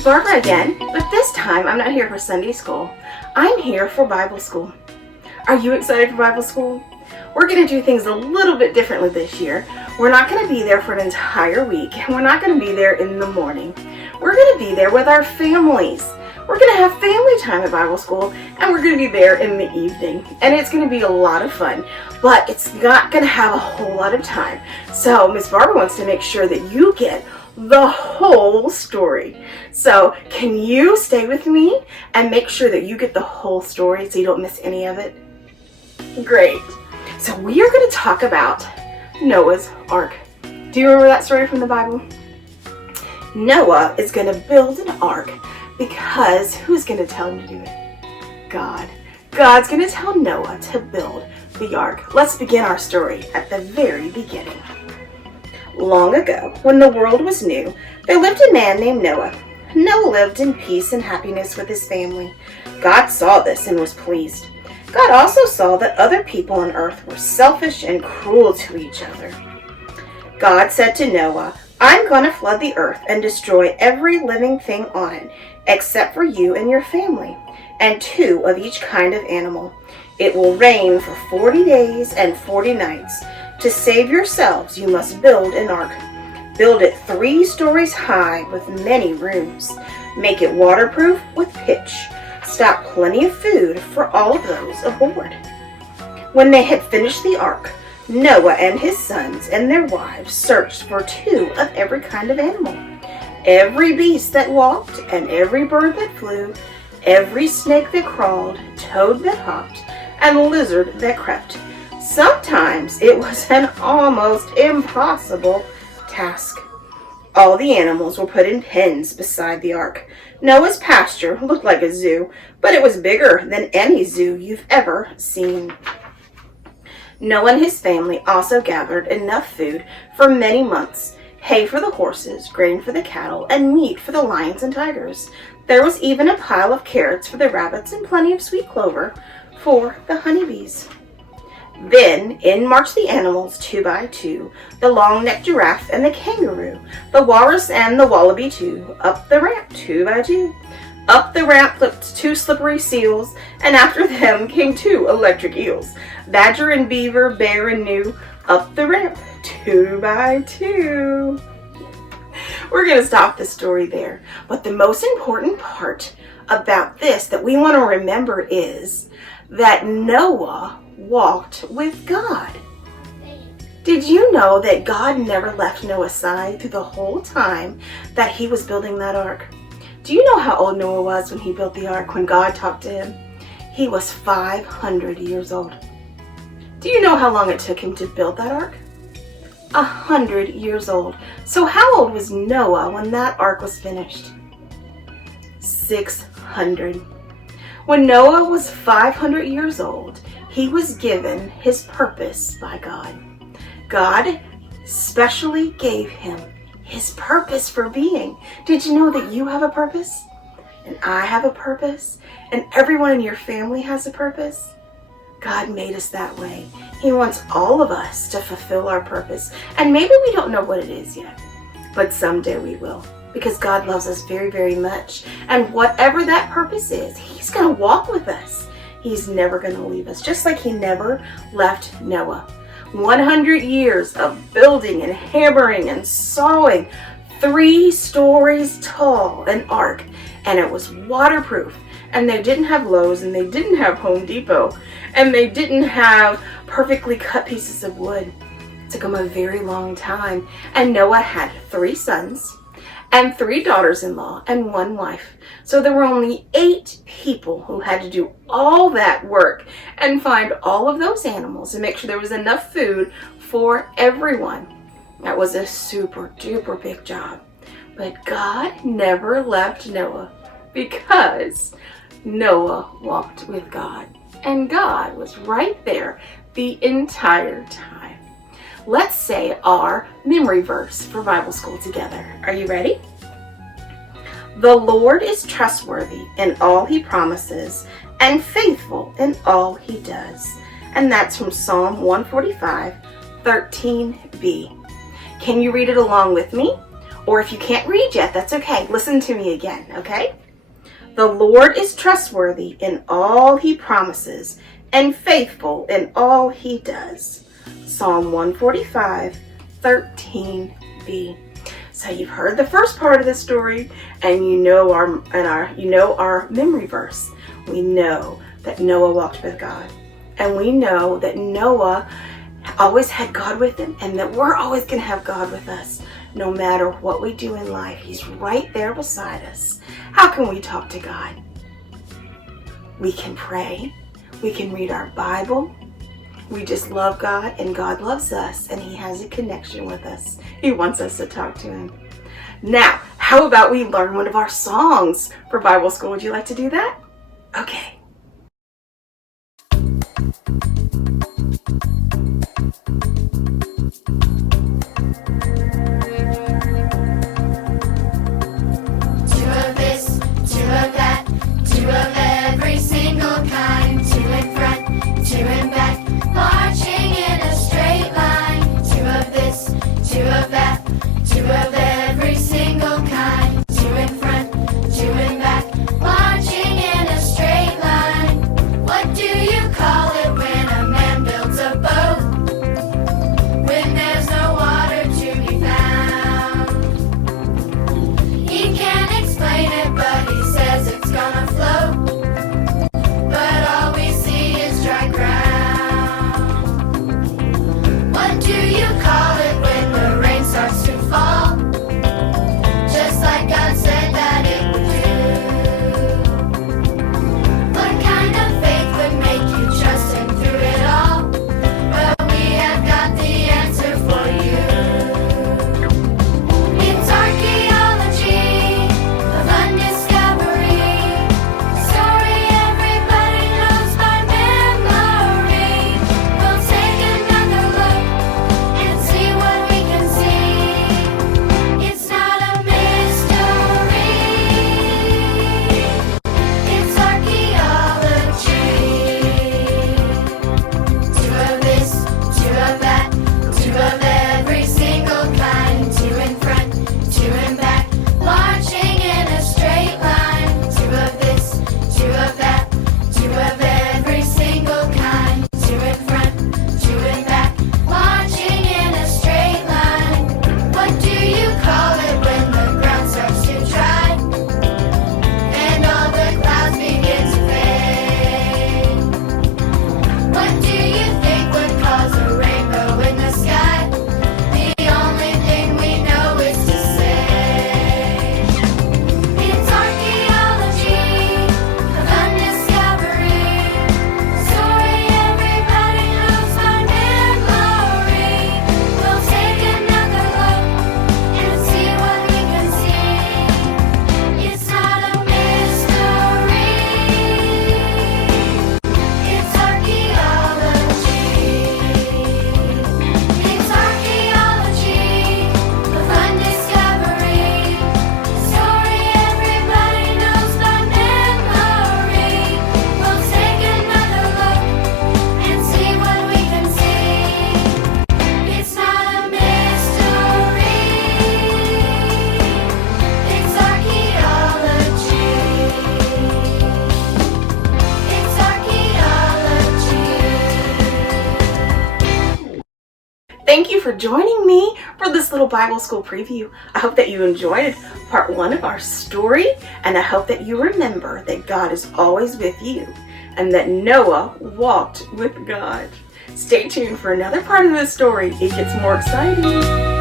Miss Barbara again, but this time I'm not here for Sunday school. I'm here for Bible school. Are you excited for Bible school? We're going to do things a little bit differently this year. We're not going to be there for an entire week, and we're not going to be there in the morning. We're going to be there with our families. We're going to have family time at Bible school, and we're going to be there in the evening. And it's going to be a lot of fun, but it's not going to have a whole lot of time. So Miss Barbara wants to make sure that you get the whole story. So can you stay with me and make sure that you get the whole story so you don't miss any of it? Great. So we are going to talk about Noah's Ark. Do you remember that story from the Bible? Noah is going to build an ark because who's going to tell him to do it? God. God's going to tell Noah to build the ark. Let's begin our story at the very beginning. Long ago, when the world was new, there lived a man named Noah. Noah lived in peace and happiness with his family. God saw this and was pleased. God also saw that other people on earth were selfish and cruel to each other. God said to Noah, "I'm going to flood the earth and destroy every living thing on it, except for you and your family, and 2 of each kind of animal. It will rain for 40 days and 40 nights. To save yourselves, you must build an ark. Build it 3 stories high with many rooms. Make it waterproof with pitch. Stock plenty of food for all of those aboard." When they had finished the ark, Noah and his sons and their wives searched for 2 of every kind of animal. Every beast that walked and every bird that flew, every snake that crawled, toad that hopped, and lizard that crept. Sometimes it was an almost impossible task. All the animals were put in pens beside the ark. Noah's pasture looked like a zoo, but it was bigger than any zoo you've ever seen. Noah and his family also gathered enough food for many months. Hay for the horses, grain for the cattle, and meat for the lions and tigers. There was even a pile of carrots for the rabbits and plenty of sweet clover for the honeybees. Then in marched the animals 2 by 2, the long-necked giraffe and the kangaroo, the walrus and the wallaby too, up the ramp 2 by 2. Up the ramp flipped 2 slippery seals, and after them came 2 electric eels, badger and beaver, bear and gnu, up the ramp 2 by 2. We're going to stop the story there, but the most important part about this that we want to remember is that Noah walked with God. Did you know that God never left Noah's side through the whole time that he was building that ark? Do you know how old Noah was when he built the ark, when God talked to him? He was 500 years old. Do you know how long it took him to build that ark? 100 years old. So how old was Noah when that ark was finished? 600. When Noah was 500 years old, he was given his purpose by God. God specially gave him his purpose for being. Did you know that you have a purpose? And I have a purpose? And everyone in your family has a purpose? God made us that way. He wants all of us to fulfill our purpose. And maybe we don't know what it is yet, but someday we will. Because God loves us very, very much. And whatever that purpose is, he's going to walk with us. He's never going to leave us, just like he never left Noah. 100 years of building and hammering and sawing 3 stories tall an ark. And it was waterproof. And they didn't have Lowe's, and they didn't have Home Depot, and they didn't have perfectly cut pieces of wood. It took them a very long time. And Noah had 3 sons and 3 daughters-in-law and 1 wife. So there were only 8 people who had to do all that work and find all of those animals and make sure there was enough food for everyone. That was a super duper big job. But God never left Noah because Noah walked with God. And God was right there the entire time. Let's say our memory verse for Bible school together. Are you ready? The Lord is trustworthy in all he promises and faithful in all he does. And that's from Psalm 145, 13b. Can you read it along with me? Or if you can't read yet, that's okay. Listen to me again, okay? The Lord is trustworthy in all he promises and faithful in all he does. Psalm 145, 13b. So you've heard the first part of the story, and you know our memory verse. We know that Noah walked with God, and we know that Noah always had God with him, and that we're always going to have God with us. No matter what we do in life, he's right there beside us. How can we talk to God? We can pray. We can read our Bible. We just love God, and God loves us, and he has a connection with us. He wants us to talk to him. Now, how about we learn one of our songs for Bible school? Would you like to do that? Okay. Two of this, two of that, two of every single kind. Two in front, two in back, marching in a straight line. Two of this, two of that, two of every single kind. Two in front, two in back, marching in a straight line. What do you call it when a man builds a boat? When there's no water to be found. He can't explain it, but he says it's gonna float. But all we see is dry ground. What do you call it when the rain starts to fall? Just like God said that it would do. What kind of faith would make you trust him through it all? Well, we have got the answer for you. It's archaeology of undiscovery. Story everybody knows by memory. We'll take another look and see what we can see. It's not a mystery. It's archaeology. Two of this, two of that, two of every single kind. Two in front, two in back, marching in a straight line. Two of this, two of that, two of every single kind. Two in front, two in back, marching in a straight line. What do you call it when the ground starts to dry and all the clouds begin to fade? What do you think would cause a rainbow in the sky? The only thing we know is to say it's archaeology of undiscovery. Story everybody knows by memory. We'll take another look and see what we can see. It's not a mystery. It's archaeology. It's archaeology of undiscovery. Story everybody knows by memory. We'll take another look and see what we can see. It's not a mystery. It's archaeology. It's archaeology. Thank you for joining me for this little Bible school preview. I hope that you enjoyed part 1 of our story, and I hope that you remember that God is always with you and that Noah walked with God. Stay tuned for another part of the story. It gets more exciting.